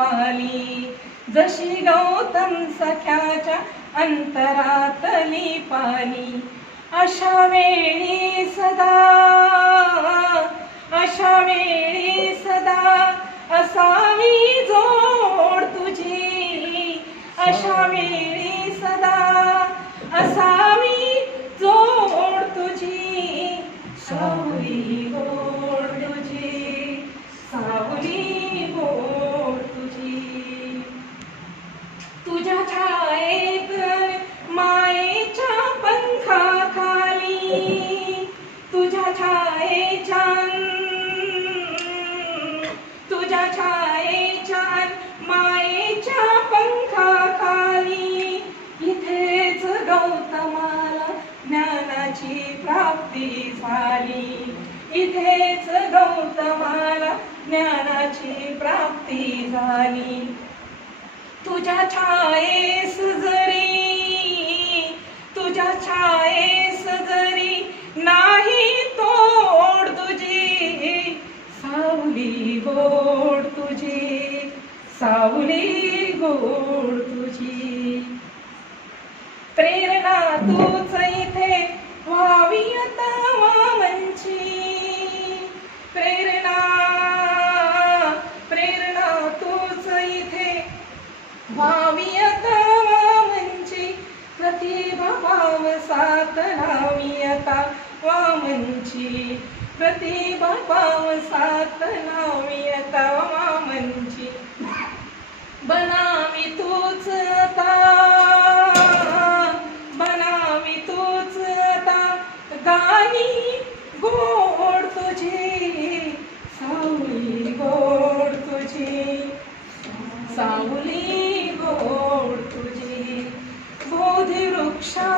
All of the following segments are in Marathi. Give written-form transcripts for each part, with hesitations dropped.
पाली, जशी गौतम सख्याच्या अंतरातली पाली. अशा वेळी सदा, अशा वेळी सदा असावी जोड तुझी. अशा वेळी सदा असावी जोड तुझी. सावली गोड तुझी, सावली गोड तुझी. तुझ्या छायेत मायेच्या पंखाखाली, तुझ्या छायेच्या, तुझ्या छायेच्या मायेच्या पंखाखाली. इथेच गौतमाला ज्ञानाची प्राप्ती झाली. इथेच गौतमाला ज्ञानाची प्राप्ती झाली. तुझ्या छायेस जरी, तुझ्या छायेस जरी नाही तोड तुझी. सावली गोड तुझी, सावली गोड तुझी. प्रेरणा तूच इथे व्हावी आता वामनची. प्रेरणा, प्रेरणा तूच इथे व्हावी आता वामनची. प्रतिभा पावसात लावी आता वामनची. प्रतिभा पावसात लावी आता वामनची. बनावी तूच आता, बनावी तूच आता गाणी गोड तुझी. सावली गोड तुझी, सावली गोड तुझी. बोधिवृक्षा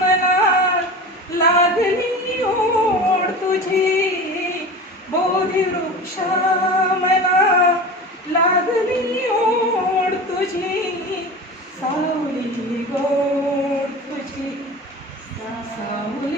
मना लागली ओढ तुझी. बोधिवृक्षा मना लागली ओढ तुझी. सावली गोड तुझी, सावली